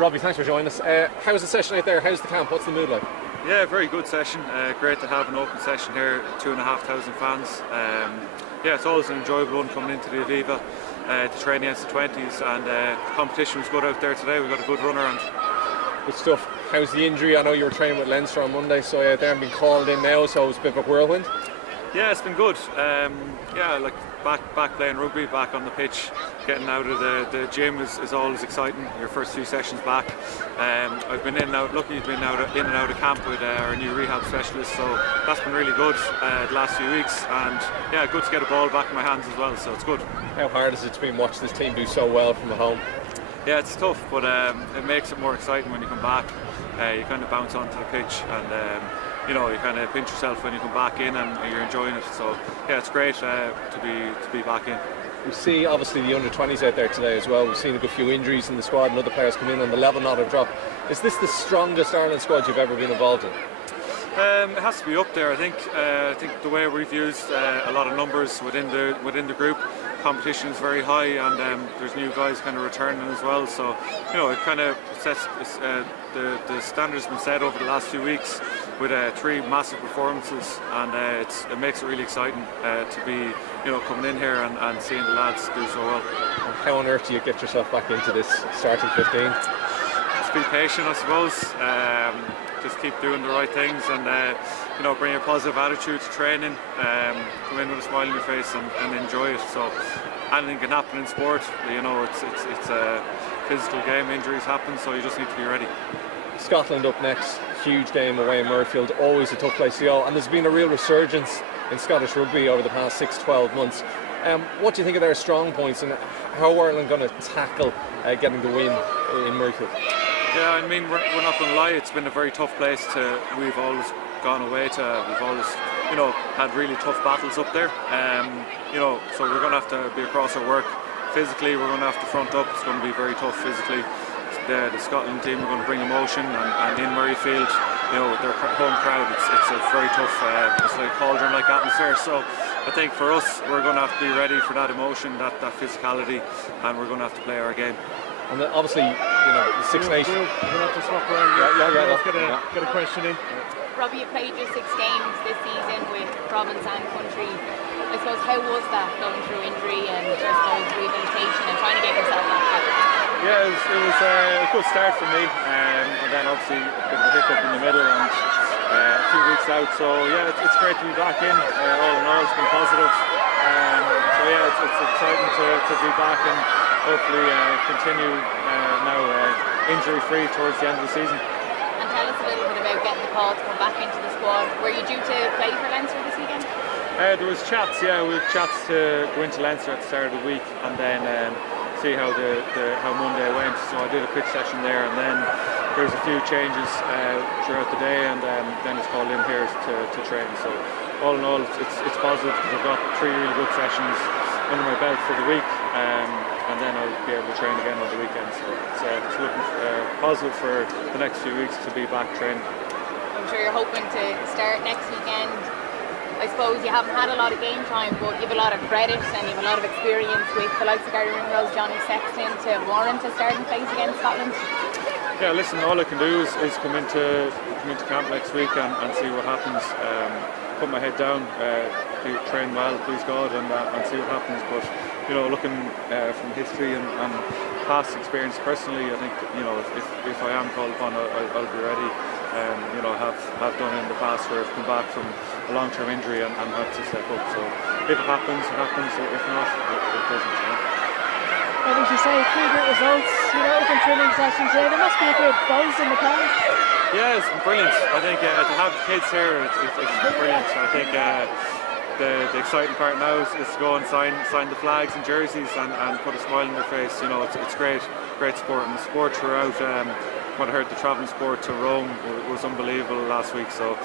Robbie, thanks for joining us. How's the session out there? How's the camp? What's the mood like? Yeah, very good session. Great to have an open session here, 2,500 fans. Yeah, it's always an enjoyable one coming into the Aviva to train against the 20s, and the competition was good out there today. We got a good run around. Good stuff. How's the injury? I know you were training with Leinster on Monday, so they haven't been called in now, so it was a bit of a whirlwind. Yeah, it's been good. Yeah, like back playing rugby, back on the pitch, getting out of the gym is always exciting. Your first few sessions back. I've been in and out, lucky to be in and out of camp with our new rehab specialist, so that's been really good the last few weeks, and yeah, good to get a ball back in my hands as well, so it's good. How hard has it been watching this team do so well from home? Yeah, it's tough, but it makes it more exciting when you come back. You kind of bounce onto the pitch, and you know, you kind of pinch yourself when you come back in, and you're enjoying it. So yeah, it's great to be back in. We see obviously the under-20s out there today as well. We've seen a good few injuries in the squad, and other players come in, and the level not have dropped. Is this the strongest Ireland squad you've ever been involved in? It has to be up there. I think the way we've used a lot of numbers within the group, competition is very high, and there's new guys kind of returning as well. So you know, it kind of sets the standard's been set over the last few weeks with 3 massive performances, and it makes it really exciting to be coming in here and seeing the lads do so well. And how on earth do you get yourself back into this starting 15? Just be patient, I suppose. Just keep doing the right things, and bring a positive attitude to training. Come in with a smile on your face and enjoy it. So anything can happen in sport. It's a physical game. Injuries happen, so you just need to be ready. Scotland up next, huge game away in Murfield, always a tough place to go, and there's been a real resurgence in Scottish rugby over the past 6-12 months. What do you think of their strong points, and how are Ireland going to tackle getting the win in Murfield? Yeah, I mean, we're not going to lie, it's been a very tough place we've always gone away to. We've always, had really tough battles up there. So we're going to have to be across our work. Physically, we're going to have to front up. It's going to be very tough physically. The Scotland team are going to bring emotion, and in Murrayfield, their home crowd, it's a very tough, it's like cauldron-like atmosphere. So I think for us, we're going to have to be ready for that emotion, that physicality, and we're going to have to play our game. And obviously, the Six Nations. We'll have to swap around. Yeah. Get a question in. Robbie, you played your 6 games this season with province and country. I suppose, how was that going through injury and rehabilitation and trying to get yourself back fit? Yeah, it was a good start for me, and then obviously a bit of a hiccup in the middle and a few weeks out. So yeah, it's great to be back in. All in all, it's been positive. So yeah, it's exciting to be back and hopefully continue now injury-free towards the end of the season. And tell us a little bit about getting the call to come back into the squad. Were you due to play for Leinster this weekend? There was chats, yeah, we had chats to go into Leinster at the start of the week, and then see how how Monday went. So I did a quick session there, and then there was a few changes throughout the day, and then it's called in here to train. So all in all, it's positive because I've got 3 really good sessions under my belt for the week, and then I'll be able to train again on the weekend. So it's looking positive for the next few weeks to be back training. I'm sure you're hoping to start next weekend. I suppose you haven't had a lot of game time, but you have a lot of credit and you have a lot of experience with the likes of Gary Ringrose, Johnny Sexton to warrant a starting place against Scotland. Yeah, listen, all I can do is come into camp next week and see what happens. Put my head down, train well, please God, and see what happens. But looking from history and past experience personally, I think if I am called upon, I'll be ready. Have done in the past where I've come back from a long-term injury and had to step up. So if it happens, it happens. If not, it doesn't. What would you say? 3 good results. Open training sessions here. There must be a good buzz in the camp. Yeah, it's been brilliant. I think to have the kids here, it's brilliant. I think the exciting part now is to go and sign the flags and jerseys and put a smile on their face. It's great sport, and the sport throughout. When I heard the travelling sport to Rome was unbelievable last week. So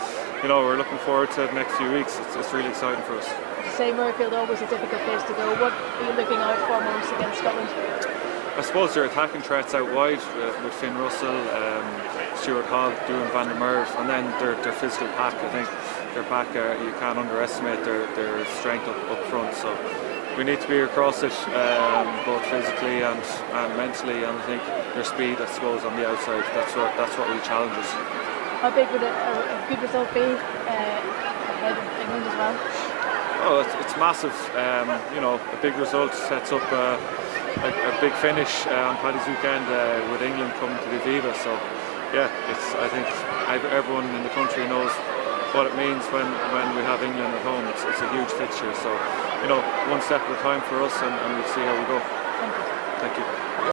we're looking forward to the next few weeks. It's really exciting for us. Say Murfield always a difficult place to go. What are you looking out for most against Scotland? I suppose their attacking threats out wide with Finn Russell, Stuart Hogg, Duan van der Merwe, and then their physical pack. I think their pack, you can't underestimate their strength up front. So we need to be across it, both physically and mentally, and I think their speed, I suppose, on the outside, that's what will challenge us. How big would a good result be ahead of England as well? Oh, it's massive. You know, a big result sets up a big finish on Paddy's weekend with England coming to the Aviva. So, yeah, I think everyone in the country knows what it means when we have England at home. It's a huge fixture. So, you know, one step at a time for us, and we'll see how we go. Thank you. Thank you.